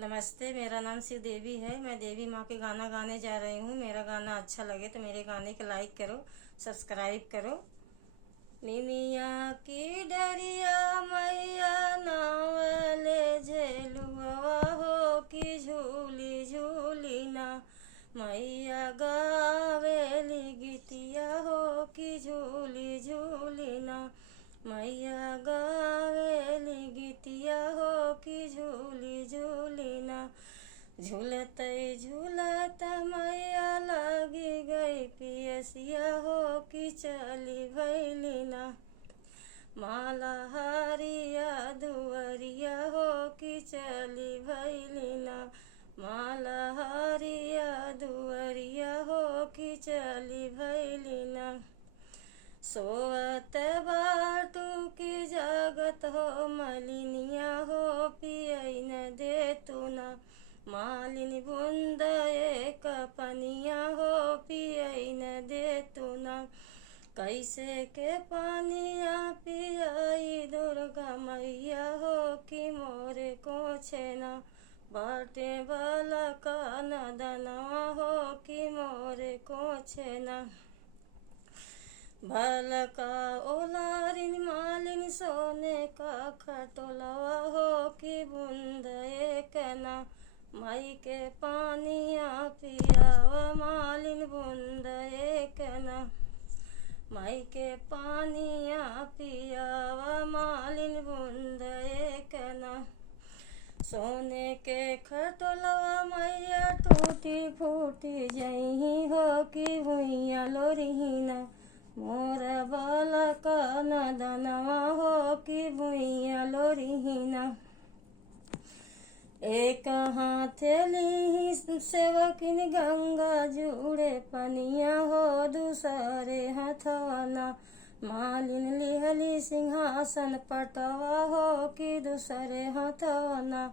नमस्ते, मेरा नाम शिव देवी है। मैं देवी माँ के गाना गाने जा रही हूँ। मेरा गाना अच्छा लगे तो मेरे गाने को लाइक करो, सब्सक्राइब करो। निमिया की डरिया मैया नावले झेलुआ हो कि झूली झूली ना, मैया गावेली गीतिया हो कि झूली झूली ना, मैया गावेली गीतिया हो कि झूली झूली ना। झूलत झूलत मैया लगी गई पियसिया हो कि चली भैली ना, माला हरिया दुअरिया हो कि चली भैली ना, माला हरिया दुअरिया हो कि चली भैली ना। सोवत बाटू की जगत हो मलिनिया हो पियई न दे तू ना, मालिन बूंद एक पनिया हो पियई न दे तू ना। कैसे के पानिया पियई दुर्गा मैया हो कि मोरे को छेना, बाटे वाला का नदनवा हो कि मोरे को छेना। भलका ओलारिन मालिन सोने का खटोलवा हो कि बूंद एक ना, माई के पानिया पियावा मालिन बूंद एक ना, माई के पानिया पियावा मालिन बूंद एक ना। सोने के खटोलवा मैया टूटी फूटी जही हो कि भुइया लोरिहीना, मोर बालका नदनवा हो कि भुइया लोरिहीना। एक हाथेली सेवकिन गंगा जुड़े पनिया हो दूसरे हथवाना, मालिन लिहली सिंहासन पटवा हो कि दूसरे हथवाना,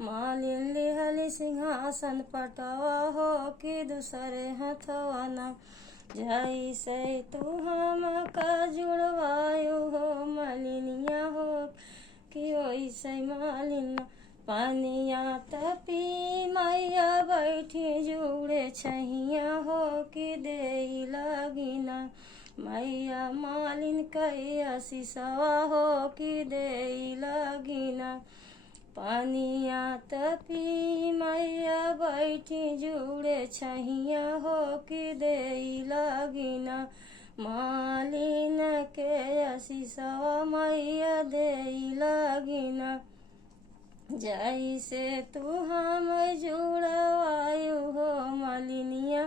मालिन लिहली सिंहासन पटवा हो कि दूसरे हथवाना। जैसे तू हम का जुड़वायु हो मलिनिया हो कि वैसे मालिन पानिया तपी मैया बैठी जुड़े छहिया हो कि दे लगिना, मैया मालिन कैया सिसवा हो कि दे लगिना। पानिया तपी मैया बैठी जुड़े छहिया हो कि दे लगिना, मालिन के आशीषवा मैया दे लगिना। जैसे तू हम जुड़वायु हो मलिनिया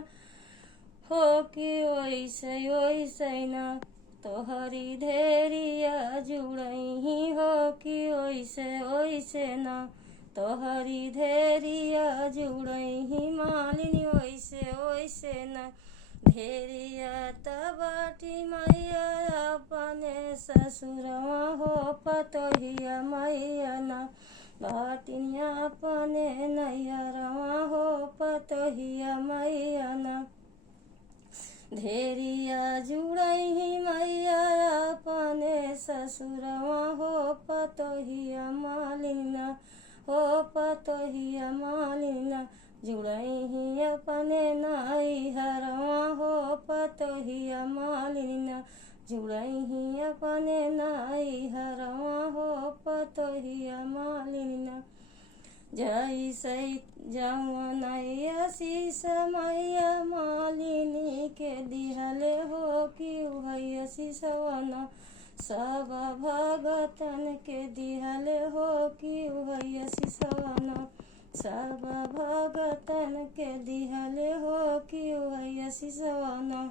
हो कि वैसे वैसे ना, तोहरी धेरिया जुड़ही हो कि वैसे वैसे ना, तोहरी धेरिया जुड़ही मालिनी वैसे वैसे ना। धेरिया तबाटी मैया अपने ससुरवा हो पतोहिया मैया ना, बाटिया अपने नैहरवा हो पतोहिया मैया ना। धेरिया जुड़ही मैया अपने ससुरवा हो पतोहिया मालिना, हो पतोहिया मालिना। जुड़ही अपने नैहरवा हो पतोहिया मालिना, जुड़ही अपने नैहरवा हो पतोहिया मालिना। जैसे जवन आशीष मैया मालिनी के दिहले हो कि वही आशीषवना, सब भगतन के दिहले हो कि वही आशीषवना, सब भगतन के दिहले हो कि वही आशीषवना।